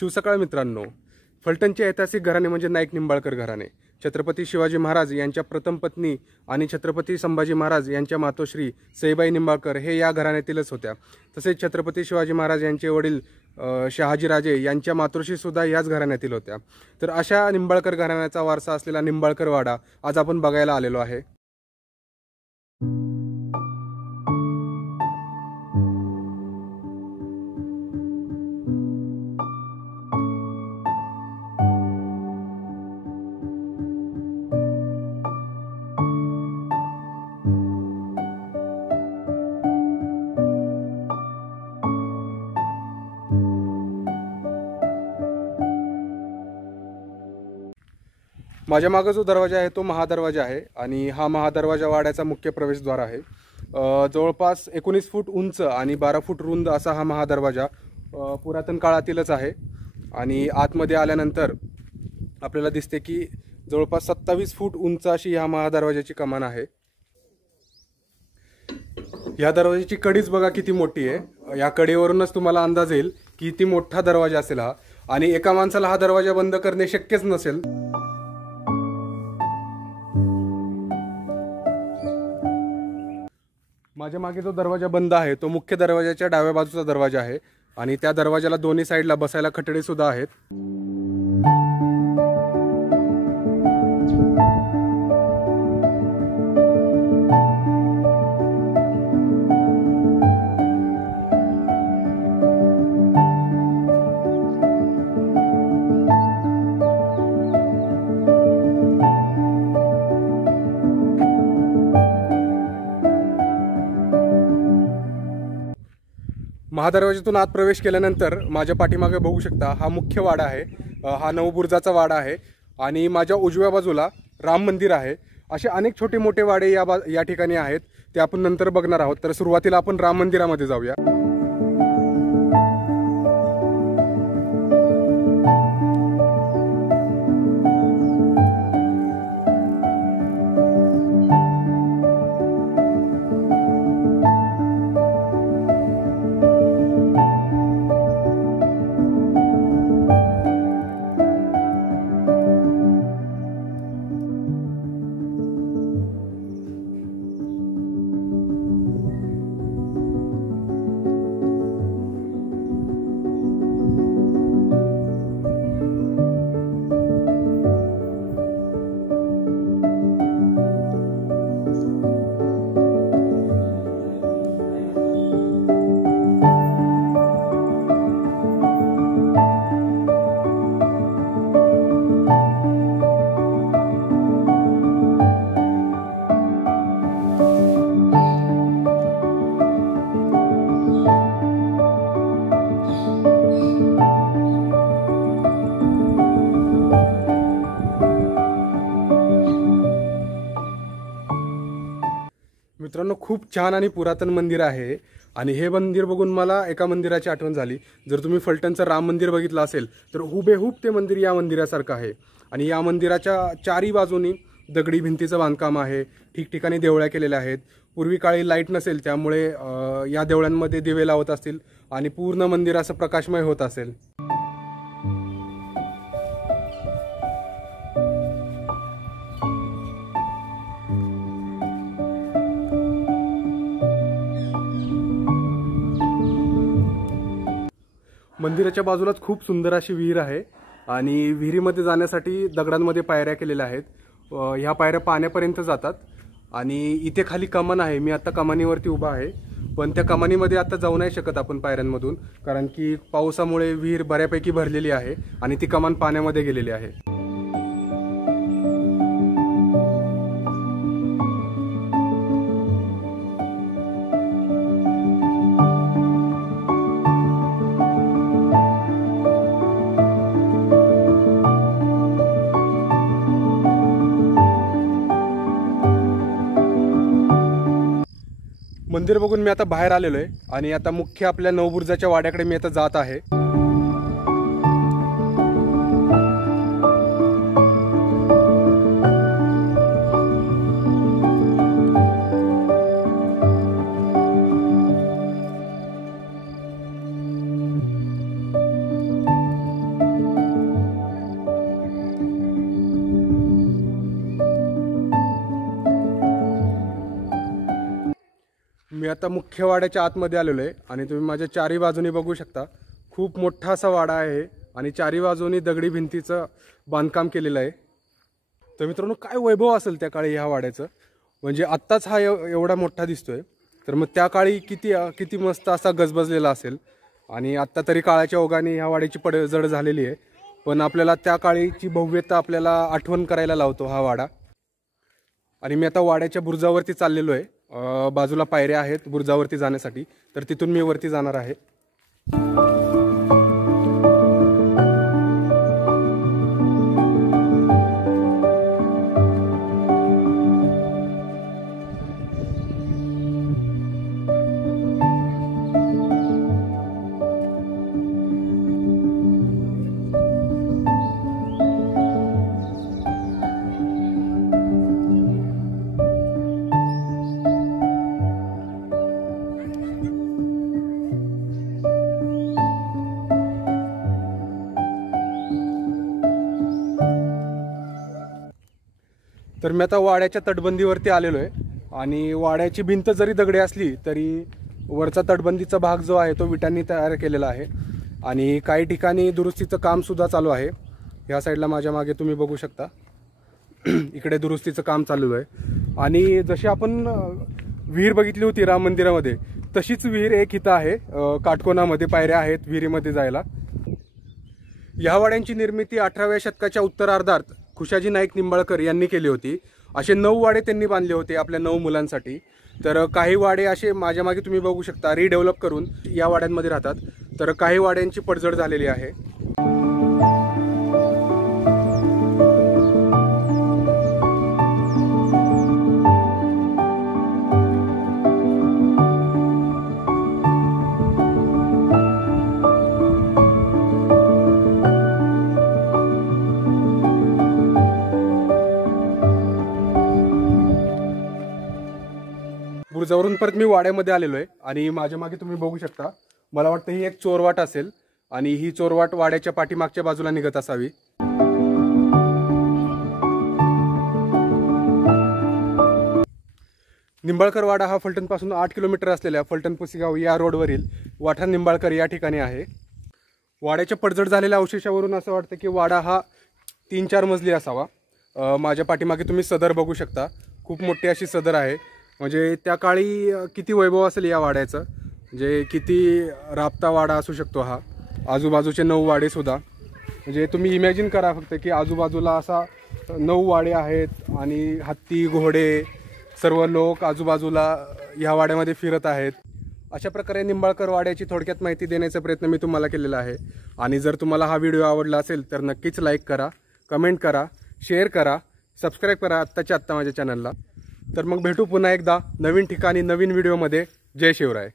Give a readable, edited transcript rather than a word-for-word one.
शिवसकाळ मित्रांनो, फलटणचे ऐतिहासिक घराणे म्हणजे नाईक निंबाळकर घराणे. छत्रपती शिवाजी महाराज यांच्या प्रथम पत्नी आणि छत्रपती संभाजी महाराज यांच्या मातोश्री सईबाई निंबाळकर हे या घराण्यातीलच होत्या. तसेच छत्रपती शिवाजी महाराज यांचे वडील शहाजीराजे यांच्या मातोश्री सुद्धा याच घराण्यातील होत्या. तर अशा निंबाळकर घराण्याचा वारसा असलेला निंबाळकर वाडा आज आपण बघायला आलेलो आहे. माझ्या मागे जो दरवाजा आहे तो महादरवाजा आहे आणि हा महादरवाजा वाड्याचा मुख्य प्रवेशद्वार आहे. जवळपास 19 फूट उंच आणि 12 फूट रुंद असा हा महादरवाजा पुरातन काळातीलच आहे. आणि आतमध्ये आल्यानंतर आपल्याला दिसते की जवळपास 27 फूट उंच अशी ह्या महादरवाजाची कमान आहे. या दरवाजाची कडीच बघा किती मोठी आहे. या कडेवरूनच तुम्हाला अंदाज येईल की किती मोठा दरवाजा असेल हा. आणि एका माणसाला हा दरवाजा बंद करणे शक्यच नसेल. माझ्या मागे जो दरवाजा बंद आहे तो मुख्य दरवाजाच्या डाव्या बाजूचा दरवाजा आहे आणि त्या दरवाजाला दोन्ही साईडला बसायला खटडे सुद्धा आहेत. महादरवाजातून आत प्रवेश केल्यानंतर माझ्या पाठीमागे बघू शकता हा मुख्य वाडा आहे. हा नवबुर्जाचा वाडा आहे आणि माझ्या उजव्या बाजूला राम मंदिर आहे. असे अनेक छोटे मोठे वाडे या ठिकाणी आहेत, ते आपण नंतर बघणार आहोत. तर सुरुवातीला आपण राम मंदिरामध्ये जाऊया. मित्रांनो, खूप छान आणि पुरातन मंदिर आहे आणि हे मंदिर बघून मला एका मंदिराची आठवण झाली. जर तुम्ही फलटणचं राम मंदिर बघितलं असेल तर हुबेहूब ते मंदिर या मंदिरासारखं आहे. आणि या मंदिराच्या चारी बाजूनी दगडी भिंतीचं बांधकाम आहे. ठिकठिकाणी देवळ्या केलेल्या आहेत. पूर्वी काळी लाईट नसेल त्यामुळे या देवळ्यांमध्ये दिवे लावत असतील आणि पूर्ण मंदिर असं प्रकाशमय होत असेल. मंदिराच्या बाजूलाच खूप सुंदर अशी विहीर आहे आणि विहिरीमध्ये जाण्यासाठी दगडांमध्ये पायऱ्या केलेल्या आहेत. ह्या पायऱ्या पाण्यापर्यंत जातात आणि इथे खाली कमान आहे. मी आता कमानीवरती उभा आहे, पण त्या कमानीमध्ये आता जाऊ नाही शकत आपण पायऱ्यांमधून, कारण की पावसामुळे विहीर बऱ्यापैकी भरलेली आहे आणि ती कमान पाण्यामध्ये गेलेली आहे. मंदिर बघून मी आता बाहेर आलेलो आहे आणि आता मुख्य आपल्या नवबुर्जाच्या वाड्याकडे मी आता जात आहे. आता मुख्य वाड्याच्या आतमध्ये आलेलो आहे आणि तुम्ही माझ्या चारी बाजूनी बघू शकता, खूप मोठा असा वाडा आहे आणि चारी बाजूनी दगडी भिंतीचं बांधकाम केलेलं आहे। तर मित्रांनो, काय वैभव असेल त्या काळी ह्या वाड्याचं, म्हणजे आत्ताच हा एवढा मोठा दिसतोय, तर मग त्या काळी किती मस्त असा गजबजलेला असेल। आणि आत्ता तरी काळाच्या ओघाने ह्या वाड्याची पडझड झालेली आहे, पण आपल्याला त्या काळीची भव्यता आपल्याला आठवण करायला लावतो हा वाडा। आणि मी आता वाड्याच्या बुरुजावरती चाललेलो आहे, बाजूला पायऱ्या आहेत बुरुजावरती जाण्यासाठी, तर तिथून मी वरती जाणार आहे। तर मी आता वाड्याच्या तटबंदीवरती आलेलो आहे आणि वाड्याची भिंत जरी दगडी असली तरी वरचा तटबंदीचा भाग जो आहे तो विटांनी तयार केलेला आहे आणि काही ठिकाणी दुरुस्तीचं काम सुद्धा चालू आहे। ह्या साईडला माझ्या मागे तुम्ही बघू शकता, इकडे दुरुस्तीचं काम चालू आहे। आणि जशी आपण विहीर बघितली होती राम मंदिरामध्ये, तशीच विहीर एक इथं आहे, काटकोनामध्ये पायऱ्या आहेत विहिरीमध्ये जायला। या वाड्यांची निर्मिती 18व्या शतकाच्या उत्तरार्धात खुशाजी नाईक निंबाळकर यांनी केली होती। असे 9 वाडे त्यांनी बांधले होते आपल्या 9 मुलांसाठी। तर काही वाडे असे माझ्या मागे तुम्ही बघू शकता रिडेव्हलप करून या वाड्यांमध्ये राहतात, तर काही वाड्यांची पडझड झालेली आहे। बुरुजावरून परत मी वाड्यामध्ये आलेलो आहे आणि माझ्या मागे तुम्ही बघू शकता, मला वाटतं ही एक चोरवाट असेल आणि ही चोरवाट वाड्याच्या पाठीमागच्या बाजूला निघत असावी। निंबाळकर वाडा हा फलटणपासून 8 किलोमीटर असलेल्या फलटण पुसेगाव या रोडवरील वाठा निंबाळकर या ठिकाणी आहे। वाड्याच्या पडझड झालेल्या अवशेषावरून असं वाटतं की वाडा हा 3-4 मजली असावा। माझ्या पाठीमागे तुम्ही सदर बघू शकता, खूप मोठी अशी सदर आहे। म्हणजे त्या काळी किती वैभव असेल या वाड्याचं, म्हणजे किती राबता वाडा असू शकतो हा। आजूबाजूचे 9 वाडे सुद्धा, म्हणजे तुम्ही इमॅजिन करा फक्त की आजूबाजूला असा 9 वाडे आहेत आणि हत्ती घोडे सर्व लोक आजूबाजूला ह्या वाड्यामध्ये फिरत आहेत। अशा प्रकारे निंबाळकर वाड्याची थोडक्यात माहिती देण्याचा प्रयत्न मी तुम्हाला केलेला आहे। आणि जर तुम्हाला हा व्हिडिओ आवडला असेल तर नक्कीच लाईक करा, कमेंट करा, शेअर करा, सबस्क्राईब करा आत्ताच्या आत्ता माझ्या चॅनलला। तर मग भेटू पुन्हा एकदा नवीन ठिकाणी नवीन व्हिडिओमध्ये। जय शिवराय।